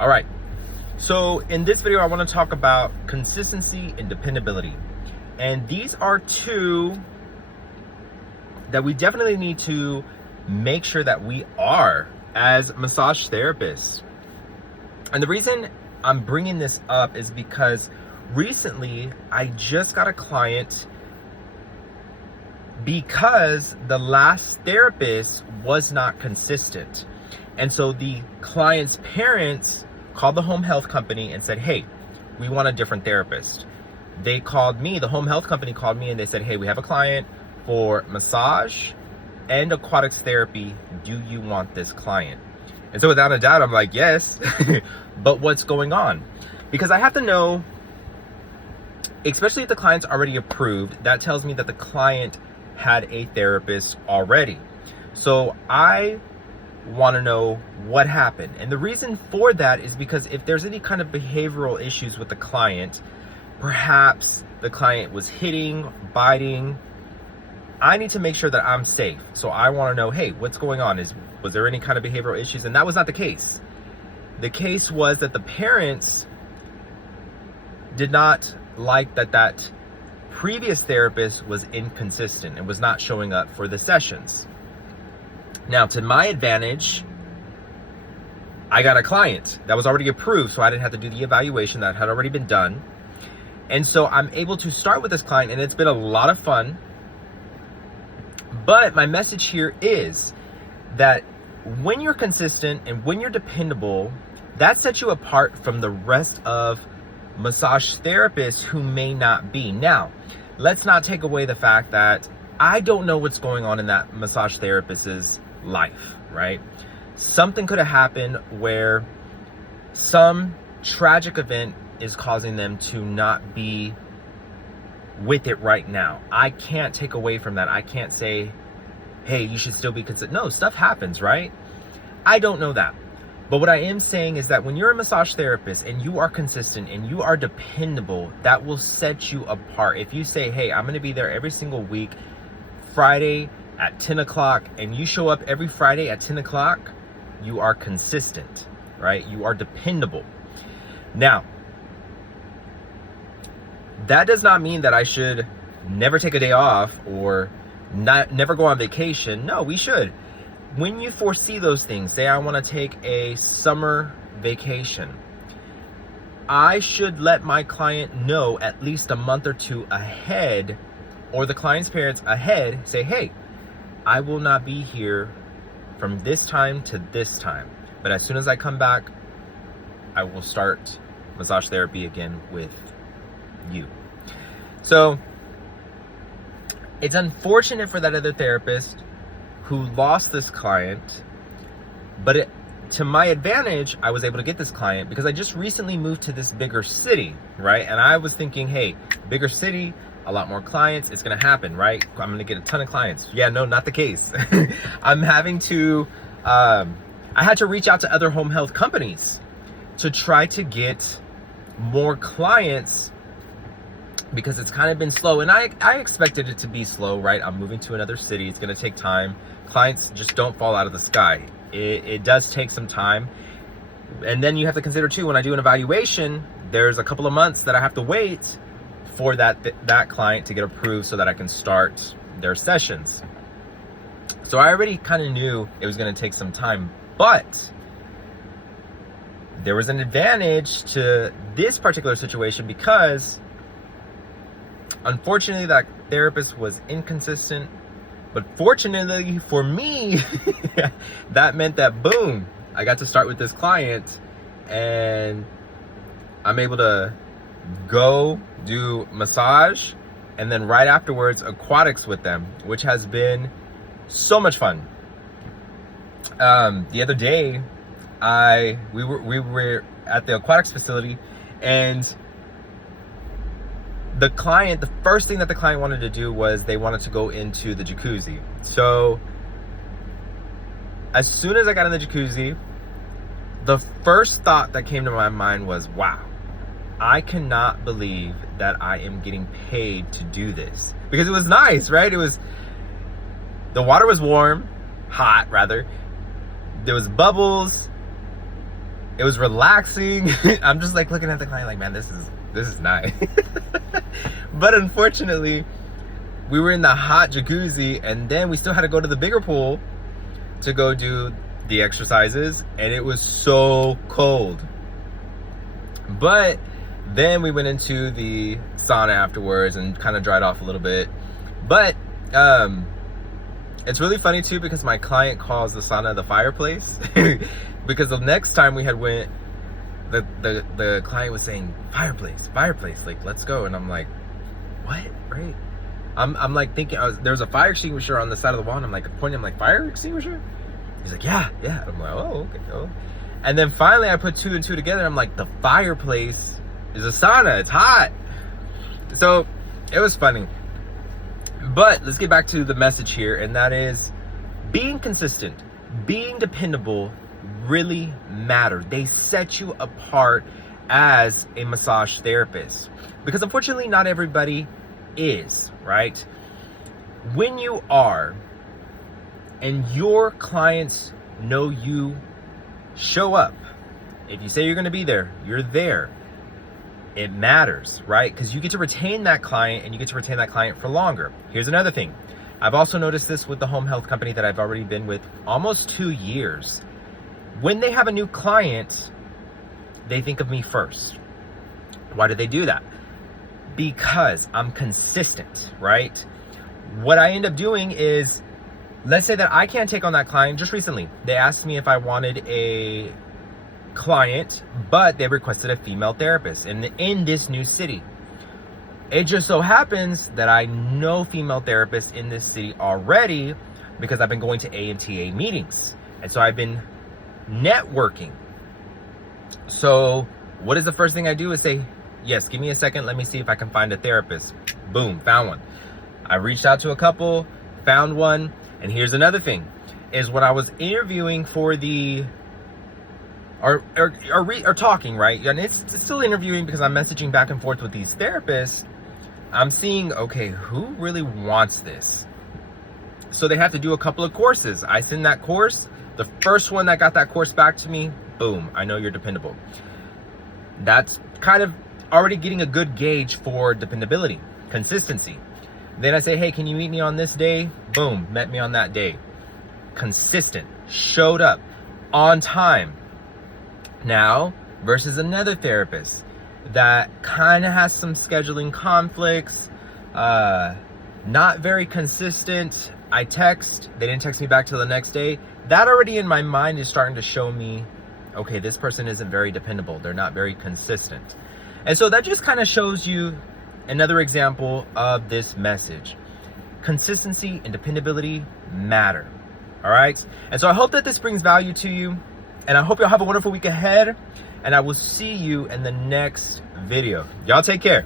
All right. So in this video, I want to talk about consistency and dependability. And these are two that we definitely need to make sure that we are as massage therapists. And the reason I'm bringing this up is because recently I just got a client because the last therapist was not consistent. And so the client's parents called the home health company and said, hey, we want a different therapist. They called me, the home health company called me and they said, hey, we have a client for massage and aquatics therapy. Do you want this client? And so without a doubt, I'm like, yes, but what's going on? Because I have to know, especially if the client's already approved, that tells me that the client had a therapist already. So I want to know what happened. And the reason for that is because if there's any kind of behavioral issues with the client, perhaps the client was hitting, biting, I need to make sure that I'm safe. So I want to know, hey, what's going on? Was there any kind of behavioral issues? And that was not the case. The case was that the parents did not like that previous therapist was inconsistent and was not showing up for the sessions. Now, to my advantage, I got a client that was already approved, so I didn't have to do the evaluation that had already been done. And so I'm able to start with this client, and it's been a lot of fun. But my message here is that when you're consistent and when you're dependable, that sets you apart from the rest of massage therapists who may not be. Now, let's not take away the fact that I don't know what's going on in that massage therapist's life, right? Something could have happened where some tragic event is causing them to not be with it right now. I can't take away from that. I can't say, hey, you should still be consistent. No, stuff happens, right? I don't know that. But what I am saying is that when you're a massage therapist and you are consistent and you are dependable, that will set you apart. If you say, hey, I'm going to be there every single week, Friday at 10 o'clock, and you show up every Friday at 10 o'clock, you are consistent, right? You are dependable. Now, that does not mean that I should never take a day off or never go on vacation. No, we should. When you foresee those things, say I want to take a summer vacation, I should let my client know at least a month or two ahead, or the client's parents ahead, say, hey, I will not be here from this time to this time. But as soon as I come back, I will start massage therapy again with you. So it's unfortunate for that other therapist who lost this client, but to my advantage, I was able to get this client because I just recently moved to this bigger city, right? And I was thinking, hey, bigger city, a lot more clients, it's gonna happen, right? I'm gonna get a ton of clients. Yeah, no, not the case. I'm having to, I had to reach out to other home health companies to try to get more clients because it's kind of been slow. And I expected it to be slow, right? I'm moving to another city, it's gonna take time. Clients just don't fall out of the sky. It does take some time. And then you have to consider too, when I do an evaluation, there's a couple of months that I have to wait for that client to get approved so that I can start their sessions. So I already kind of knew it was gonna take some time, but there was an advantage to this particular situation because unfortunately that therapist was inconsistent. But fortunately for me, that meant that boom, I got to start with this client and I'm able to go do massage and then right afterwards aquatics with them, which has been so much fun. The other day, we were at the aquatics facility and the client, the first thing that the client wanted to do was they wanted to go into the jacuzzi. So as soon as I got in the jacuzzi, the first thought that came to my mind was, wow, I cannot believe that I am getting paid to do this. Because it was nice, right? The water was warm, hot rather. There was bubbles. It was relaxing. I'm just like looking at the client like, man, this is nice. But unfortunately, we were in the hot jacuzzi, and then we still had to go to the bigger pool to go do the exercises, and it was so cold. But then we went into the sauna afterwards and kind of dried off a little bit. But it's really funny too, because my client calls the sauna the fireplace. Because the next time we had went, the client was saying fireplace, like, let's go. And I'm like, what? Right? I'm like thinking, there was a fire extinguisher on the side of the wall, and I'm like pointing, I'm like, fire extinguisher? He's like, yeah. I'm like, oh, okay. Oh. And then finally I put two and two together. I'm like, the fireplace is a sauna. It's hot. So it was funny. But let's get back to the message here, and that is being consistent, being dependable really matter. They set you apart as a massage therapist, because unfortunately not everybody is, right? When you are, and your clients know you show up, if you say you're going to be there, you're there. It matters, right? Because you get to retain that client, and you get to retain that client for longer. Here's another thing. I've also noticed this with the home health company that I've already been with almost 2 years. When they have a new client, they think of me first. Why do they do that? Because I'm consistent, right? What I end up doing is, let's say that I can't take on that client. Just recently, they asked me if I wanted a client, but they requested a female therapist in this new city. It just so happens that I know female therapists in this city already, because I've been going to AMTA meetings, and so I've been networking. So what is the first thing I do is say, yes, give me a second, let me see if I can find a therapist. Boom, found one. I reached out to a couple, found one. And here's another thing, is when I was interviewing for the or talking, right? And it's still interviewing, because I'm messaging back and forth with these therapists. I'm seeing, okay, who really wants this? So they have to do a couple of courses. I send that course. The first one that got that course back to me, boom, I know you're dependable. That's kind of already getting a good gauge for dependability, consistency. Then I say, hey, can you meet me on this day? Boom, met me on that day. Consistent, showed up, on time. Now, versus another therapist that kind of has some scheduling conflicts, not very consistent. I text, they didn't text me back till the next day. That already in my mind is starting to show me, okay, this person isn't very dependable. They're not very consistent. And so that just kind of shows you another example of this message. Consistency and dependability matter. All right. And so I hope that this brings value to you, and I hope you'll have a wonderful week ahead, and I will see you in the next video. Y'all take care.